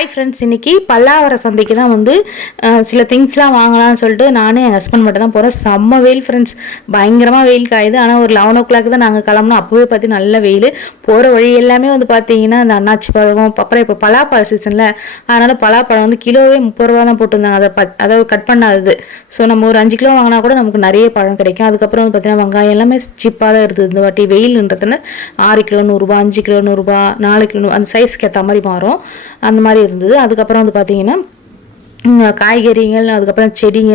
Hi friends, இன்றைக்கி பல்லாவர சந்தைக்கு தான் வந்து சில திங்ஸ்லாம் வாங்கலாம்னு சொல்லிட்டு நானும் என் ஹஸ்பண்ட் மட்டும் தான் போகிறோம். செம்ம வெயில் ஃப்ரெண்ட்ஸ், பயங்கரமாக வெயில் காயுது. ஆனால் ஒரு 11 o'clock தான் நாங்கள் கிளம்புனோம். அப்போவே பார்த்து நல்ல வெயில். போகிற வழி எல்லாமே வந்து பார்த்தீங்கன்னா இந்த அன்னாச்சி பழம், அப்புறம் இப்போ பலாப்பழ சீசனில், அதனால் பலாப்பழம் வந்து கிலோவே 30 ரூபா தான் போட்டிருந்தாங்க. அதாவது கட் பண்ணாதது. ஸோ நம்ம ஒரு 5 கிலோ வாங்கினா கூட நமக்கு நிறைய பழம் கிடைக்கும். அதுக்கப்புறம் வந்து பார்த்தீங்கன்னா வெங்காயம் எல்லாமே சீப்பாக தான் இருந்தது. இந்த வாட்டி வெயில்ன்றதுன்னு 6 கிலோ 100 ரூபா, 5 கிலோ 100 ரூபா, 4 கிலோ அந்த சைஸ்க்கு ஏற்ற மாதிரி மாறும். அந்த மாதிரி இருந்தது. அதுக்கப்புறம் வந்து பார்த்தீங்கன்னா காய்கறிகள், அதுக்கப்புறம் செடிங்க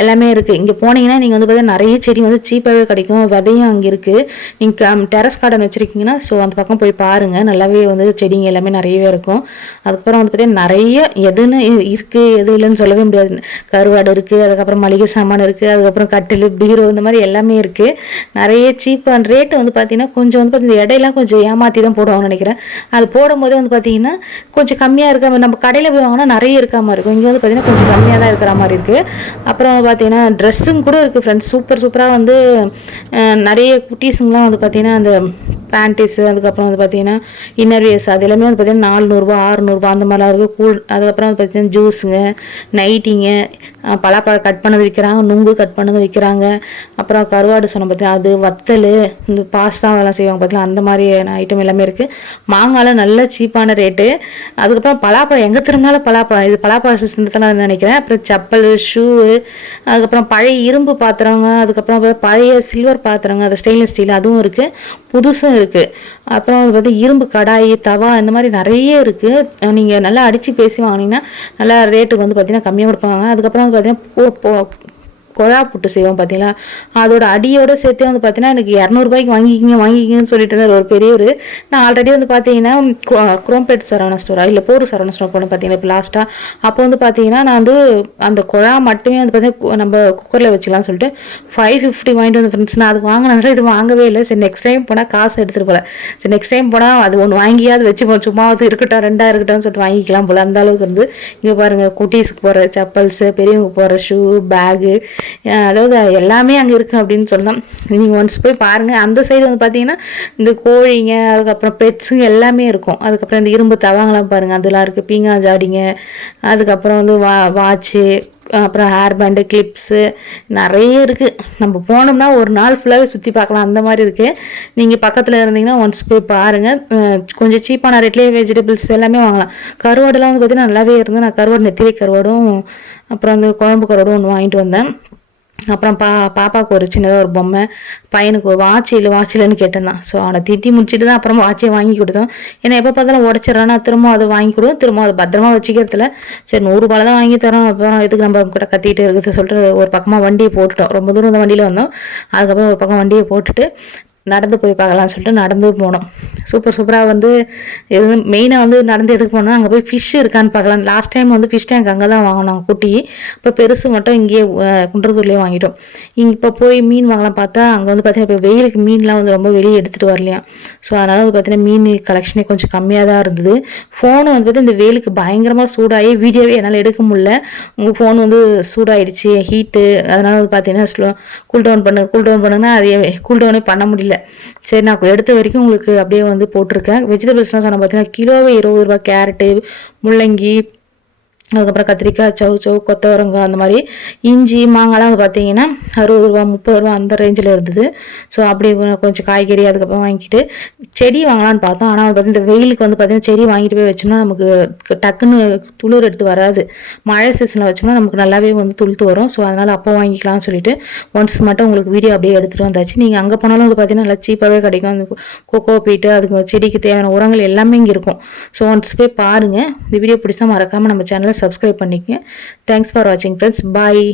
எல்லாமே இருக்குது. இங்கே போனீங்கன்னா நீங்கள் வந்து பார்த்தீங்கன்னா நிறைய செடி வந்து சீப்பாகவே கிடைக்கும். விதையும் அங்கே இருக்குது. நீங்கள் டெரஸ் கார்டன் வச்சுருக்கீங்கன்னா ஸோ அந்த பக்கம் போய் பாருங்கள். நல்லாவே வந்து செடிங்க எல்லாமே நிறையவே இருக்கும். அதுக்கப்புறம் வந்து பார்த்தீங்கன்னா நிறைய எதுன்னு இருக்குது எது இல்லைன்னு சொல்லவே முடியாது. கருவாடு இருக்குது, அதுக்கப்புறம் மளிகை சாமான் இருக்குது, அதுக்கப்புறம் கட்டில், பீரோ, இந்த மாதிரி எல்லாமே இருக்குது. நிறைய சீப்பான ரேட்டு வந்து பார்த்தீங்கன்னா கொஞ்சம் வந்து பார்த்தீங்கன்னா இடையெல்லாம் கொஞ்சம் ஏமாற்றி தான் போடுவாங்கன்னு நினைக்கிறேன். அது போடும்போது வந்து பார்த்தீங்கன்னா கொஞ்சம் கம்மியாக இருக்க, நம்ம கடையில் போய் வாங்கினா நிறைய இருக்காமல் இருக்கும். இங்கே வந்து பார்த்தீங்கன்னா கொஞ்சம் கம்மியாக தான் இருக்கிற மாதிரி இருக்குது. அப்புறம் பார்த்தீங்கன்னா ட்ரெஸ்ஸுங்க கூட இருக்குது ஃப்ரெண்ட்ஸ். சூப்பராக வந்து நிறைய குட்டீஸுங்கெலாம் வந்து பார்த்தீங்கன்னா அந்த பேண்டிஸு, அதுக்கப்புறம் வந்து பார்த்தீங்கன்னா இன்னர்வேஸ், அது எல்லாமே வந்து பார்த்தீங்கன்னா 400 ரூபா 600 ரூபா அந்த மாதிரிலாம் இருக்குது. கூழ், அதுக்கப்புறம் வந்து பார்த்தீங்கன்னா ஜூஸுங்க, நைட்டிங்க, பலாப்பழம் கட் பண்ணது விற்கிறாங்க, நுங்கு கட் பண்ணது விற்கிறாங்க. அப்புறம் கருவாடு சொன்ன பார்த்தீங்கன்னா அது, வத்தல், இந்த பாஸ்தாவெல்லாம் செய்வாங்க பார்த்தீங்கன்னா அந்த மாதிரி ஐட்டம் எல்லாமே இருக்குது. மாங்காயில் நல்ல சீப்பான ரேட்டு. அதுக்கப்புறம் பலாப்பழம் எங்கே திரும்பினாலும் பலாப்பழம். இது பலாப்பழ சீசன் நினைக்கிறேன். அப்புறம் செப்பல், ஷூ, அதுக்கப்புறம் பழைய இரும்பு பாத்திரங்க, அதுக்கப்புறம் பழைய சில்வர் பாத்திரங்க, அது ஸ்டெயின்லெஸ் ஸ்டீல் அதுவும் இருக்குது, புதுசும் இருக்குது. அப்புறம் வந்து பார்த்தா இரும்பு கடாயி, தவா, இந்த மாதிரி நிறைய இருக்குது. நீங்கள் நல்லா அடித்து பேசி வாங்கினீங்கன்னா நல்லா ரேட்டுக்கு வந்து பார்த்தீங்கன்னா கம்மியாக கொடுப்பாங்க. அதுக்கப்புறம் வந்து பார்த்தீங்கன்னா கொழா புட்டு செய்வோம் பார்த்தீங்களா, அதோட அடியோடு சேர்த்து வந்து பார்த்தீங்கன்னா எனக்கு 200 ரூபாய்க்கு வாங்கிக்கிங்கன்னு சொல்லிட்டு இருந்தார் ஒரு பெரியவர். நான் ஆல்ரெடி வந்து பார்த்தீங்கன்னா குரோம்பேட் சரவணா ஸ்டோரா இல்லை போர் சரவணா ஸ்டோர் போனேன் பார்த்தீங்கன்னா இப்போ லாஸ்ட்டாக. அப்போ வந்து பார்த்தீங்கன்னா நான் வந்து அந்த கொழா மட்டுமே வந்து பார்த்தீங்கன்னா நம்ம குக்கரில் வச்சுக்கலாம்னு சொல்லிட்டு 550 வாங்கிட்டு வந்து ஃப்ரெண்ட்ஸ். நான் அது வாங்கினதுல இது வாங்கவே இல்லை. சரி நெக்ஸ்ட் டைம் போனால் காசு எடுத்துகிட்டு போகல. சரி நெக்ஸ்ட் டைம் போனால் அது ஒன்று வாங்கியாவது வச்சுப்போம், சும்மா அது இருக்கட்டும் 2 இருக்கட்டும்னு சொல்லிட்டு வாங்கிக்கலாம் போல். அந்த அளவுக்கு இருந்து இங்கே பாருங்கள், குட்டீஸுக்கு போகிற செப்பல்ஸு, பெரியவங்க போகிற ஷூ, பேகு, அதாவது எல்லாமே அங்கே இருக்குது அப்படின்னு சொல்லலாம். நீங்கள் ஒன்ஸ் போய் பாருங்கள். அந்த சைடு வந்து பார்த்தீங்கன்னா இந்த கோழிங்க, அதுக்கப்புறம் பெட்ஸுங்க எல்லாமே இருக்கும். அதுக்கப்புறம் இந்த இரும்பு தவாங்கலாம் பாருங்கள், அதெல்லாம் இருக்குது. பீங்கா ஜாடிங்க, அதுக்கப்புறம் வந்து வாட்சு, அப்புறம் ஹேர் பேண்டு, கிளிப்ஸு நிறைய இருக்குது. நம்ம போனோம்னா ஒரு நாள் ஃபுல்லாகவே சுற்றி பார்க்கலாம், அந்த மாதிரி இருக்குது. நீங்கள் பக்கத்தில் இருந்தீங்கன்னா ஒன்ஸ் போய் பாருங்கள். கொஞ்சம் சீப்பான ரேட்லேயே வெஜிடபிள்ஸ் எல்லாமே வாங்கலாம். கருவாடுலாம் வந்து பார்த்திங்கன்னா நல்லாவே இருந்து நான் கருவாடு, நெத்திலி கருவாடும், அப்புறம் வந்து குழம்பு கருவாடும் ஒன்று வாங்கிட்டு வந்தேன். அப்புறம் பாப்பாவுக்கு ஒரு சின்னதாக ஒரு பொம்மை, பையனுக்கு ஒரு வாட்சிலன்னு கேட்டிருந்தான். ஸோ அவனை திட்டி முடிச்சுட்டு தான் அப்புறம் வாட்சியை வாங்கி கொடுத்தோம். ஏன்னா எப்போ பார்த்தாலும் உடச்சிட்றானா, திரும்ப அதை வாங்கி கொடுவோம், திரும்ப அதை பத்திரமா வச்சுக்கிறதுல சரி 100 ரூபாய் தான் வாங்கி தரோம், அப்புறம் எதுக்கு நம்ம கூட கத்திட்டு இருக்குது சொல்லிட்டு ஒரு பக்கமாக வண்டியை போட்டுட்டோம். ரொம்ப தூரம் அந்த வண்டியில் வந்தோம். அதுக்கப்புறம் ஒரு பக்கம் வண்டியை போட்டுட்டு நடந்து போய் பார்க்கலாம்னு சொல்லிட்டு நடந்து போனோம். சூப்பராக வந்து எது மெயினாக வந்து நடந்து எதுக்கு போனோம், அங்கே போய் ஃபிஷ் இருக்கான்னு பார்க்கலாம். லாஸ்ட் டைம் வந்து ஃபிஷ் டேங்க் அங்கே தான் வாங்கினோம் குட்டி. அப்புறம் பெருசு மட்டும் இங்கேயே குன்றத்தூர்லேயே வாங்கிட்டோம். இங்கே இப்போ போய் மீன் வாங்கலாம் பார்த்தா அங்கே வந்து பார்த்தீங்கன்னா இப்போ வெயிலுக்கு மீன்லாம் வந்து ரொம்ப வெளியே எடுத்துகிட்டு வரலையா. ஸோ அதனால் வந்து பார்த்தீங்கன்னா மீன் கலெக்ஷனே கொஞ்சம் கம்மியாக தான் இருந்தது. ஃபோனு வந்து பார்த்தீங்கன்னா இந்த வெயிலுக்கு பயங்கரமாக சூடாகி வீடியோவே என்னால் எடுக்க முடியல. உங்கள் ஃபோன் வந்து சூடாகிடுச்சு, ஹீட்டு. அதனால் வந்து பார்த்தீங்கன்னா கூல் டவுன் பண்ணுங்கன்னா அது கூல் டவுனே பண்ண முடியல. சரி நான் எடுத்த வரைக்கும் உங்களுக்கு அப்படியே வந்து போட்டிருக்கேன். வெஜிடபிள்ஸ்லாம் சொன்ன பார்த்தீங்கன்னா கிலோவே 20 ரூபா. கேரட்டு, முள்ளங்கி, அதுக்கப்புறம் கத்திரிக்காய், சவு, கொத்தவரங்காய், அந்த மாதிரி இஞ்சி, மாங்காய்லாம் வந்து பார்த்தீங்கன்னா 60 ரூபா 30 ரூபா அந்த ரேஞ்சில் இருந்தது. ஸோ அப்படி கொஞ்சம் காய்கறி அதுக்கப்புறம் வாங்கிட்டு செடி வாங்கலான்னு பார்த்தோம். ஆனால் வந்து பார்த்தீங்கன்னா இந்த வெயிலுக்கு வந்து பார்த்தீங்கன்னா செடி வாங்கிட்டு போய் வச்சோம்னா நமக்கு டக்குன்னு துளிர் எடுத்து வராது. மழை சீசனில் வச்சோம்னா நமக்கு நல்லாவே வந்து துளுத்து வரும். ஸோ அதனால் அப்போ வாங்கிக்கலாம்னு சொல்லிட்டு ஒன்ஸ் மட்டும் உங்களுக்கு வீடியோ அப்படியே எடுத்துகிட்டு வந்தாச்சு. நீங்கள் அங்கே போனாலும் வந்து பார்த்தீங்கன்னா நல்லா சீப்பாகவே கிடைக்கும். அந்த கொக்கோ பீட்டு, அதுக்கு செடிக்கு தேவையான உரங்கள் எல்லாமே இங்கே இருக்கும். ஸோ ஒன்ஸ் போய் பாருங்கள். இந்த வீடியோ பிடிச்சா மறக்காமல் நம்ம சேனலை சப்ஸ்கிரைப் பண்ணிக்கங்க. தேங்க்ஸ் ஃபார் வாட்சிங் ஃப்ரெண்ட்ஸ். பாய்.